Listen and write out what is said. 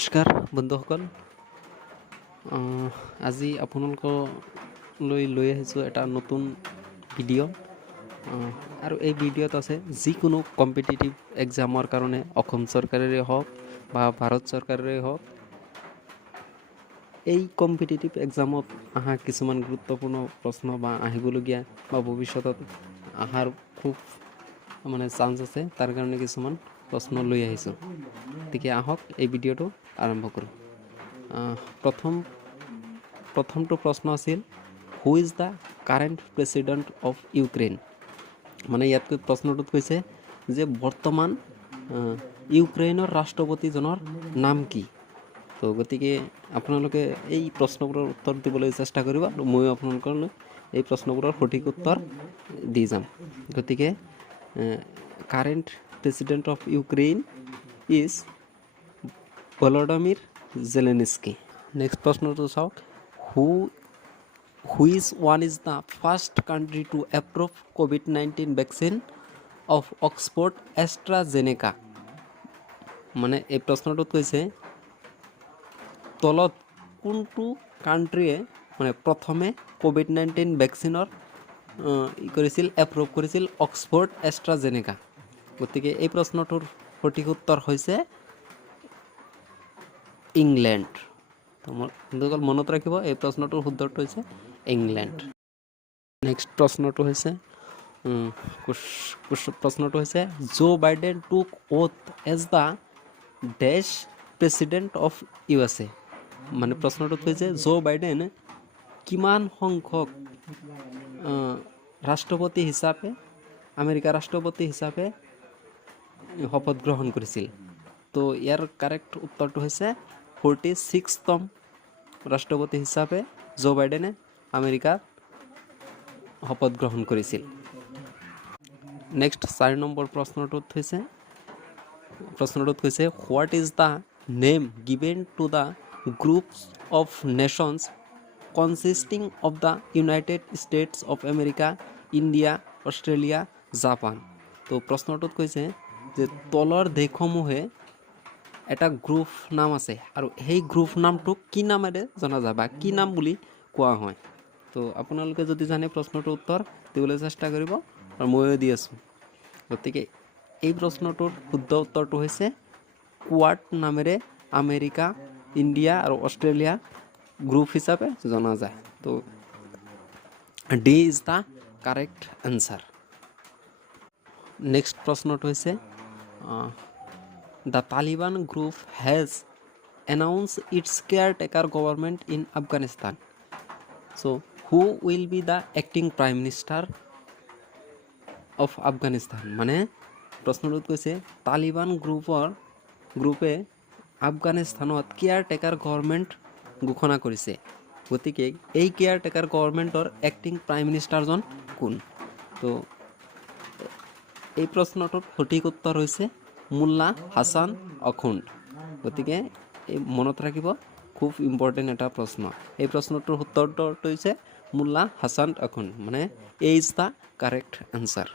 নমস্কাৰ বন্ধুসকল। আজি আপোনালোকলৈ লৈ আহিছোঁ এটা নতুন ভিডিঅ' আৰু এই ভিডিঅ'ত আছে যিকোনো কম্পিটিটিভ এক্সামৰ কাৰণে অসম চৰকাৰেই হওক বা ভাৰত চৰকাৰেই হওক, এই কম্পিটিটিভ এক্সামত অহা কিছুমান গুৰুত্বপূৰ্ণ প্ৰশ্ন বা আহিবলগীয়া বা ভৱিষ্যতত অহাৰ খুব চান্স আছে, তাৰ কাৰণে কিছুমান প্ৰশ্ন লৈ আহিছোঁ। গতিকে আহক এই ভিডিঅ'টো আৰম্ভ কৰোঁ। প্ৰথমটো প্ৰশ্ন আছিল, who is the current president of Ukraine. ইয়াতকৈ প্ৰশ্নটোত কৈছে যে বৰ্তমান ইউক্ৰেইনৰ ৰাষ্ট্ৰপতিজনৰ নাম কি। তো গতিকে আপোনালোকে এই প্ৰশ্নবোৰৰ উত্তৰ দিবলৈ চেষ্টা কৰিব আৰু ময়ো আপোনালোকলৈ এই প্ৰশ্নবোৰৰ সঠিক উত্তৰ দি যাম। গতিকে current president of Ukraine is Volodymyr Zelensky. Next প্ৰশ্নটো চাওক, which one is the first country to approve COVID-19 vaccine of Oxford AstraZeneca. এই প্ৰশ্নটোত কৈছে তলত কোনটো কাণ্ট্ৰিয়ে প্ৰথমে COVID-19 ভেকচিনৰ এপ্ৰুভ কৰিছিল অক্সফৰ্ড এষ্ট্ৰাজেনেকা। গতিকে এই প্ৰশ্নটোৰ সঠিক উত্তৰ হৈছে ইংলেণ্ড। মনত ৰাখিব, এই প্ৰশ্নটোৰ শুদ্ধটো হৈছে ইংলেণ্ড। নেক্সট প্ৰশ্নটো হৈছে Joe Biden took oath as the ডেছ প্ৰেচিডেণ্ট অফ USA। প্ৰশ্নটোত কৈছে জো বাইডেন কিমান সংখ্যক আমেৰিকাৰ ৰাষ্ট্ৰপতি হিচাপে শপত গ্ৰহণ কৰিছিল। তো ইয়াৰ কাৰেক্ট উত্তৰটো হৈছে 46তম ৰাষ্ট্ৰপতি হিচাপে জো বাইডেনে আমেৰিকাৰ শপত গ্ৰহণ কৰিছিল। নেক্সট 4 নম্বৰ প্ৰশ্নটোত কৈছে what is the name given to the groups of nations consisting of the United states of America, India, Australia, Japan. তো প্ৰশ্নটোত কৈছে যে তলৰ দেশসমূহে এটা গ্ৰুপ নাম আছে আৰু সেই গ্ৰুপ নামটোক কি নামেৰে জনা যায় বা কি নাম বুলি কোৱা হয়। তো আপোনালোকে যদি জানে প্ৰশ্নটোৰ উত্তৰ দিবলৈ চেষ্টা কৰিব আৰু ময়ো দি আছোঁ। গতিকে এই প্ৰশ্নটোৰ শুদ্ধ উত্তৰটো হৈছে কোৱাড নামেৰে আমেৰিকা, ইণ্ডিয়া আৰু অষ্ট্ৰেলিয়া গ্ৰুপ হিচাপে জনা যায়। তো D is the correct answer. Next প্ৰশ্নটো হৈছে the Taliban group has announced its caretaker government in Afghanistan. So, who will be the acting prime minister of Afghanistan? প্ৰশ্নটোত কৈছে তালিবান গ্ৰুপে আফগানিস্তানত কেয়াৰটেকাৰ গভৰ্ণমেণ্ট ঘোষণা কৰিছে। গতিকে এই কেয়াৰটেকাৰ গভৰ্ণমেণ্টৰ এক্টিং প্ৰাইম মিনিষ্টাৰজন কোন? তো এই প্ৰশ্নটোৰ সঠিক উত্তৰ হৈছে মোল্লা হাছান আখুন্দ। গতিকে মনত ৰাখিব, খুব ইম্পৰ্টেণ্ট এটা প্ৰশ্ন। এই প্ৰশ্নটোৰ উত্তৰটো হৈছে মোল্লা হাছান আখুন্দ। এ ইজ দ্য কাৰেক্ট এনচাৰ।